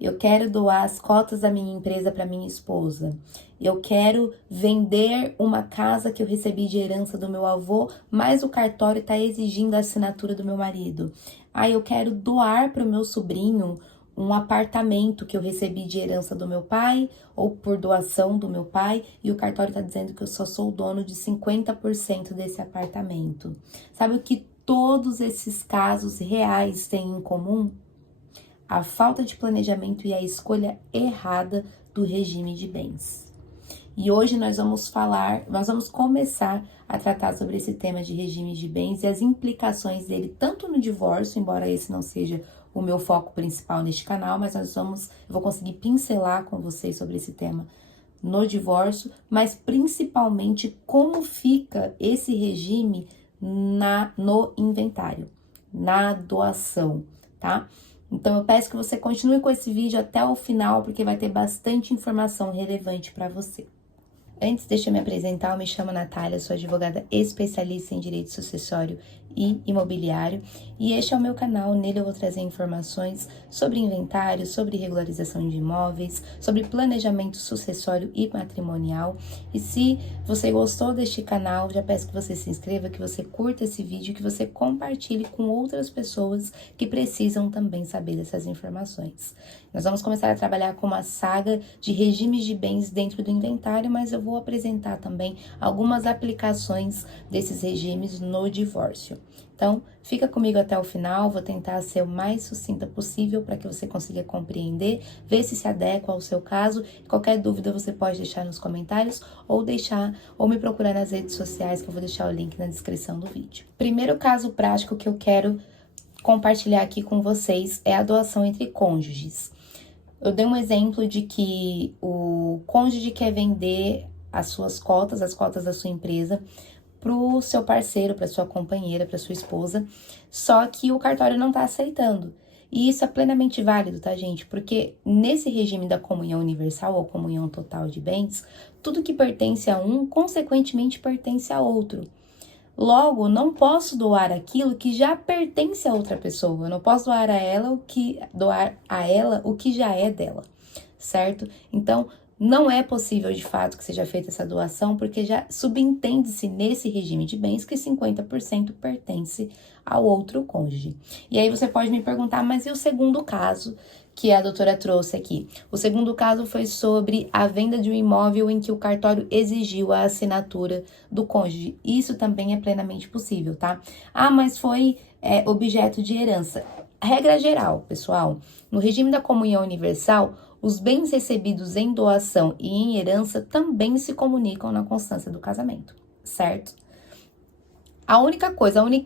Eu quero doar as cotas da minha empresa para minha esposa. Eu quero vender uma casa que eu recebi de herança do meu avô, mas o cartório está exigindo a assinatura do meu marido. Eu quero doar para o meu sobrinho um apartamento que eu recebi de herança do meu pai ou por doação do meu pai e o cartório está dizendo que eu só sou o dono de 50% desse apartamento. Sabe o que todos esses casos reais têm em comum? A falta de planejamento e a escolha errada do regime de bens. E hoje nós vamos começar a tratar sobre esse tema de regime de bens e as implicações dele, tanto no divórcio, embora esse não seja o meu foco principal neste canal, mas eu vou conseguir pincelar com vocês sobre esse tema no divórcio, mas principalmente como fica esse regime no inventário, na doação, tá? Então eu peço que você continue com esse vídeo até o final, porque vai ter bastante informação relevante para você. Antes, deixa eu me apresentar, eu me chamo Natália, sou advogada especialista em direito sucessório e imobiliário, e este é o meu canal. Nele eu vou trazer informações sobre inventário, sobre regularização de imóveis, sobre planejamento sucessório e patrimonial. E se você gostou deste canal, já peço que você se inscreva, que você curta esse vídeo, que você compartilhe com outras pessoas que precisam também saber dessas informações. Nós vamos começar a trabalhar com uma saga de regimes de bens dentro do inventário, mas eu vou apresentar também algumas aplicações desses regimes no divórcio. Então, fica comigo até o final, vou tentar ser o mais sucinta possível para que você consiga compreender, ver se adequa ao seu caso. Qualquer dúvida você pode deixar nos comentários ou me procurar nas redes sociais, que eu vou deixar o link na descrição do vídeo. Primeiro caso prático que eu quero compartilhar aqui com vocês é a doação entre cônjuges. Eu dei um exemplo de que o cônjuge quer vender as suas cotas, as cotas da sua empresa, para o seu parceiro, para sua companheira, para sua esposa, só que o cartório não está aceitando. E isso é plenamente válido, tá, gente? Porque nesse regime da comunhão universal ou comunhão total de bens, tudo que pertence a um, consequentemente, pertence a outro. Logo, não posso doar aquilo que já pertence a outra pessoa. Eu não posso doar a ela o que já é dela, certo? Então, não é possível de fato que seja feita essa doação, porque já subentende-se nesse regime de bens que 50% pertence ao outro cônjuge. E aí você pode me perguntar, mas e o segundo caso que a doutora trouxe aqui? O segundo caso foi sobre a venda de um imóvel em que o cartório exigiu a assinatura do cônjuge. Isso também é plenamente possível, tá? Mas foi objeto de herança. Regra geral, pessoal, no regime da comunhão universal, os bens recebidos em doação e em herança também se comunicam na constância do casamento, certo? A única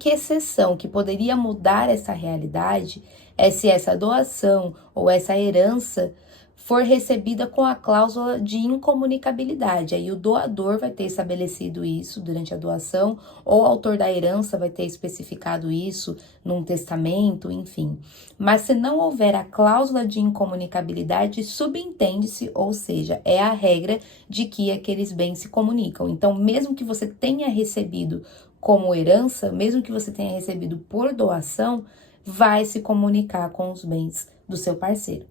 exceção que poderia mudar essa realidade é se essa doação ou essa herança for recebida com a cláusula de incomunicabilidade. Aí o doador vai ter estabelecido isso durante a doação, ou o autor da herança vai ter especificado isso num testamento, enfim. Mas se não houver a cláusula de incomunicabilidade, subentende-se, ou seja, é a regra de que aqueles bens se comunicam. Então, mesmo que você tenha recebido como herança, mesmo que você tenha recebido por doação, vai se comunicar com os bens do seu parceiro.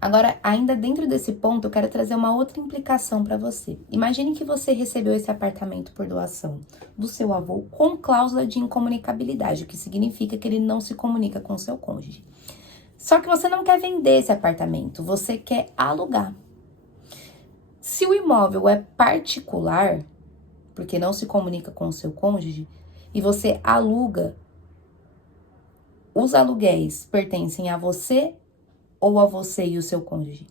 Agora, ainda dentro desse ponto, eu quero trazer uma outra implicação para você. Imagine que você recebeu esse apartamento por doação do seu avô com cláusula de incomunicabilidade, o que significa que ele não se comunica com o seu cônjuge. Só que você não quer vender esse apartamento, você quer alugar. Se o imóvel é particular, porque não se comunica com o seu cônjuge, e você aluga, os aluguéis pertencem a você ou a você e o seu cônjuge?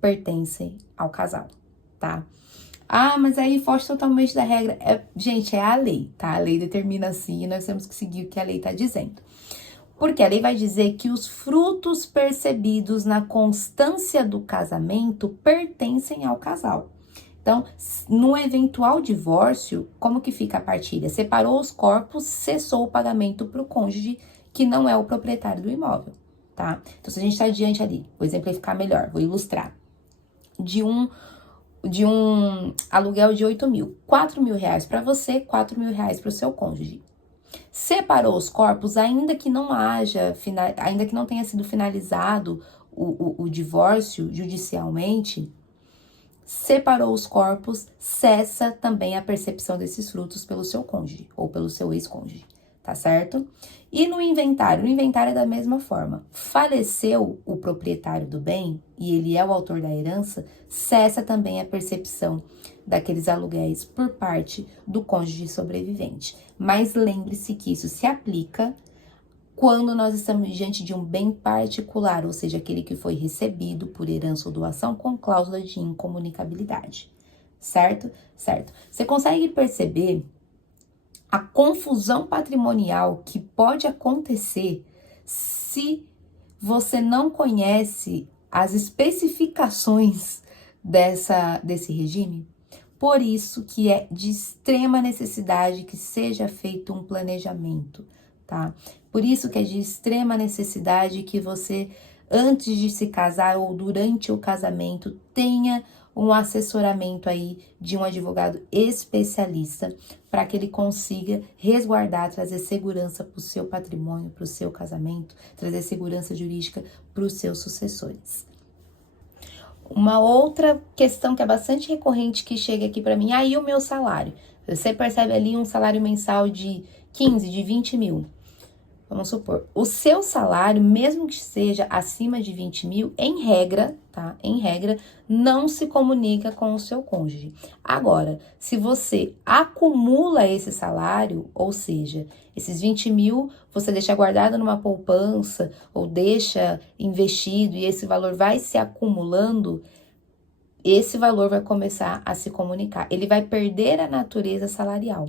Pertencem ao casal, tá? Mas aí foge totalmente da regra. Gente, é a lei, tá? A lei determina assim e nós temos que seguir o que a lei tá dizendo. Porque a lei vai dizer que os frutos percebidos na constância do casamento pertencem ao casal. Então, no eventual divórcio, como que fica a partilha? Separou os corpos, cessou o pagamento para o cônjuge, que não é o proprietário do imóvel, tá? Então, se a gente está diante ali, vou exemplificar melhor, vou ilustrar, de um aluguel de 8 mil, 4 mil reais para você, 4 mil reais para o seu cônjuge. Separou os corpos, ainda que não tenha sido finalizado o divórcio judicialmente, separou os corpos, cessa também a percepção desses frutos pelo seu cônjuge ou pelo seu ex-cônjuge, tá certo? E no inventário é da mesma forma. Faleceu o proprietário do bem e ele é o autor da herança, cessa também a percepção daqueles aluguéis por parte do cônjuge sobrevivente. Mas lembre-se que isso se aplica quando nós estamos diante de um bem particular, ou seja, aquele que foi recebido por herança ou doação com cláusula de incomunicabilidade, certo? Certo. Você consegue perceber a confusão patrimonial que pode acontecer se você não conhece as especificações desse regime? Por isso que é de extrema necessidade que seja feito um planejamento, tá? Por isso que é de extrema necessidade que você, antes de se casar ou durante o casamento, tenha um assessoramento aí de um advogado especialista para que ele consiga resguardar, trazer segurança para o seu patrimônio, para o seu casamento, trazer segurança jurídica para os seus sucessores. Uma outra questão que é bastante recorrente que chega aqui para mim, aí o meu salário. Você percebe ali um salário mensal de 15, de 20 mil. Vamos supor, o seu salário, mesmo que seja acima de 20 mil, em regra, tá? Em regra, não se comunica com o seu cônjuge. Agora, se você acumula esse salário, ou seja, esses 20 mil você deixa guardado numa poupança ou deixa investido e esse valor vai se acumulando, esse valor vai começar a se comunicar. Ele vai perder a natureza salarial,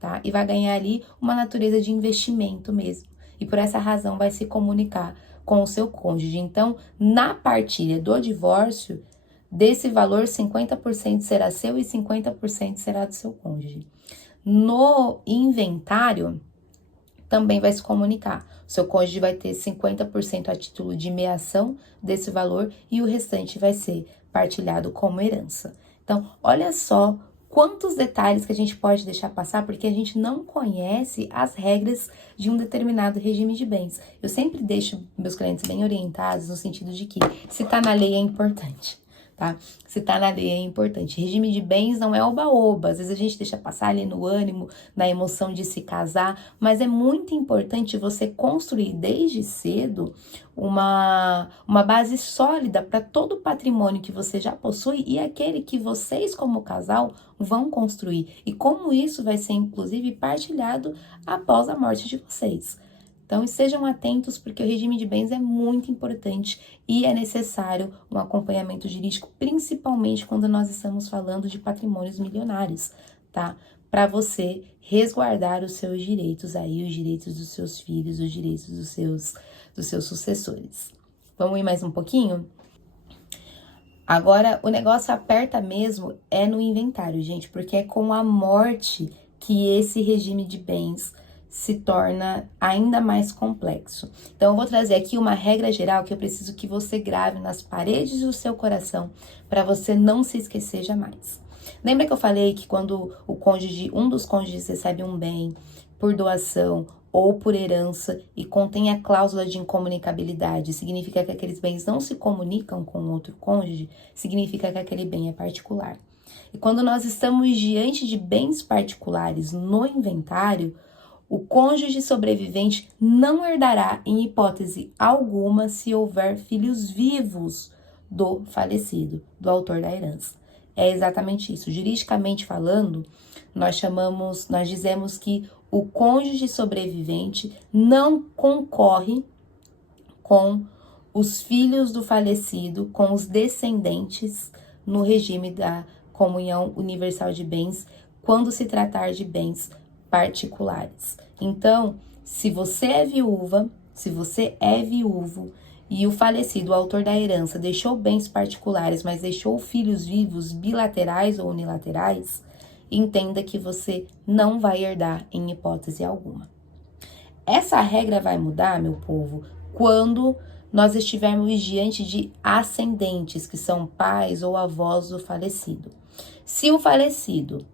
tá? E vai ganhar ali uma natureza de investimento mesmo. E por essa razão vai se comunicar com o seu cônjuge. Então, na partilha do divórcio, desse valor, 50% será seu e 50% será do seu cônjuge. No inventário, também vai se comunicar. O seu cônjuge vai ter 50% a título de meação desse valor e o restante vai ser partilhado como herança. Então, olha só quantos detalhes que a gente pode deixar passar, porque a gente não conhece as regras de um determinado regime de bens. Eu sempre deixo meus clientes bem orientados no sentido de que se tá na lei é importante, tá? Se tá na lei é importante. Regime de bens não é oba-oba, às vezes a gente deixa passar ali no ânimo, na emoção de se casar, mas é muito importante você construir desde cedo uma base sólida para todo o patrimônio que você já possui e aquele que vocês, como casal, vão construir. E como isso vai ser, inclusive, partilhado após a morte de vocês. Então, estejam atentos, porque o regime de bens é muito importante e é necessário um acompanhamento jurídico, principalmente quando nós estamos falando de patrimônios milionários, tá? Para você resguardar os seus direitos aí, os direitos dos seus filhos, os direitos dos seus sucessores. Vamos ir mais um pouquinho? Agora, o negócio aperta mesmo é no inventário, gente, porque é com a morte que esse regime de bens se torna ainda mais complexo. Então, eu vou trazer aqui uma regra geral que eu preciso que você grave nas paredes do seu coração para você não se esquecer jamais. Lembra que eu falei que quando um dos cônjuges recebe um bem por doação ou por herança e contém a cláusula de incomunicabilidade, significa que aqueles bens não se comunicam com o outro cônjuge, significa que aquele bem é particular. E quando nós estamos diante de bens particulares no inventário, o cônjuge sobrevivente não herdará em hipótese alguma se houver filhos vivos do falecido, do autor da herança. É exatamente isso. Juridicamente falando, nós dizemos que o cônjuge sobrevivente não concorre com os filhos do falecido, com os descendentes no regime da comunhão universal de bens, quando se tratar de bens particulares. Então, se você é viúva, se você é viúvo e o falecido, o autor da herança, deixou bens particulares, mas deixou filhos vivos bilaterais ou unilaterais, entenda que você não vai herdar em hipótese alguma. Essa regra vai mudar, meu povo, quando nós estivermos diante de ascendentes, que são pais ou avós do falecido. Se o falecido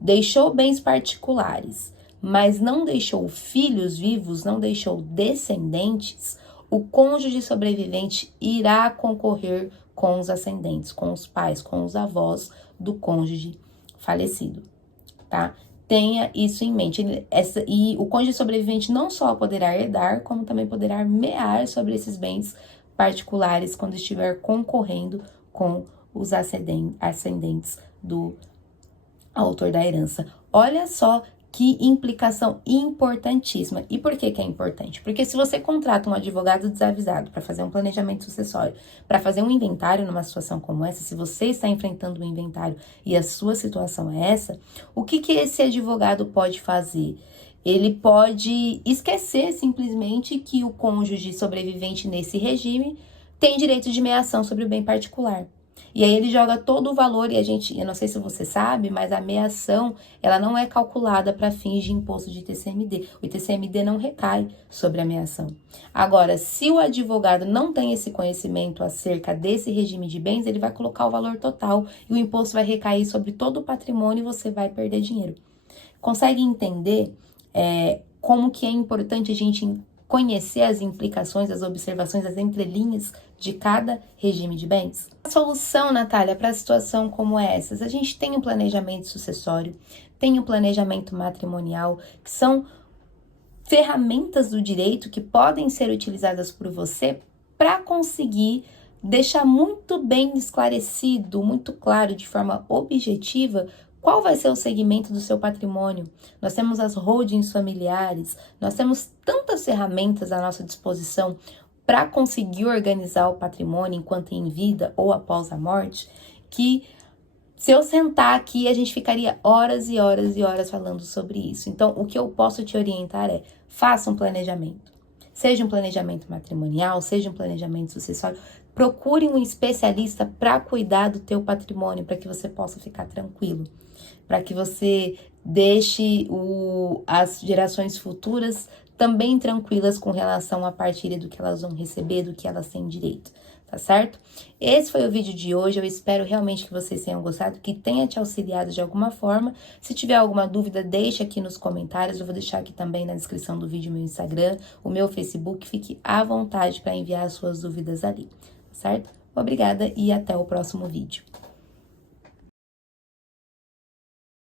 deixou bens particulares, mas não deixou filhos vivos, não deixou descendentes, o cônjuge sobrevivente irá concorrer com os ascendentes, com os pais, com os avós do cônjuge falecido, tá? Tenha isso em mente. E o cônjuge sobrevivente não só poderá herdar, como também poderá mear sobre esses bens particulares quando estiver concorrendo com os ascendentes do autor da herança. Olha só que implicação importantíssima. E por que é importante? Porque se você contrata um advogado desavisado para fazer um planejamento sucessório, para fazer um inventário numa situação como essa, se você está enfrentando um inventário e a sua situação é essa, o que esse advogado pode fazer? Ele pode esquecer simplesmente que o cônjuge sobrevivente nesse regime tem direito de meação sobre o bem particular. E aí ele joga todo o valor e eu não sei se você sabe, mas a meação, ela não é calculada para fins de imposto de ITCMD. O ITCMD não recai sobre a meação. Agora, se o advogado não tem esse conhecimento acerca desse regime de bens, ele vai colocar o valor total e o imposto vai recair sobre todo o patrimônio e você vai perder dinheiro. Consegue entender como que é importante a gente conhecer as implicações, as observações, as entrelinhas de cada regime de bens? A solução, Natália, para a situação como essas, a gente tem um planejamento sucessório, tem um planejamento matrimonial, que são ferramentas do direito que podem ser utilizadas por você para conseguir deixar muito bem esclarecido, muito claro, de forma objetiva, qual vai ser o segmento do seu patrimônio? Nós temos as holdings familiares, nós temos tantas ferramentas à nossa disposição para conseguir organizar o patrimônio enquanto em vida ou após a morte, que se eu sentar aqui, a gente ficaria horas e horas e horas falando sobre isso. Então, o que eu posso te orientar é, faça um planejamento. Seja um planejamento matrimonial, seja um planejamento sucessório, procure um especialista para cuidar do teu patrimônio, para que você possa ficar tranquilo, para que você deixe as gerações futuras também tranquilas com relação à partilha do que elas vão receber, do que elas têm direito, tá certo? Esse foi o vídeo de hoje, eu espero realmente que vocês tenham gostado, que tenha te auxiliado de alguma forma. Se tiver alguma dúvida, deixa aqui nos comentários, eu vou deixar aqui também na descrição do vídeo meu Instagram, o meu Facebook, fique à vontade para enviar as suas dúvidas ali, certo? Obrigada e até o próximo vídeo.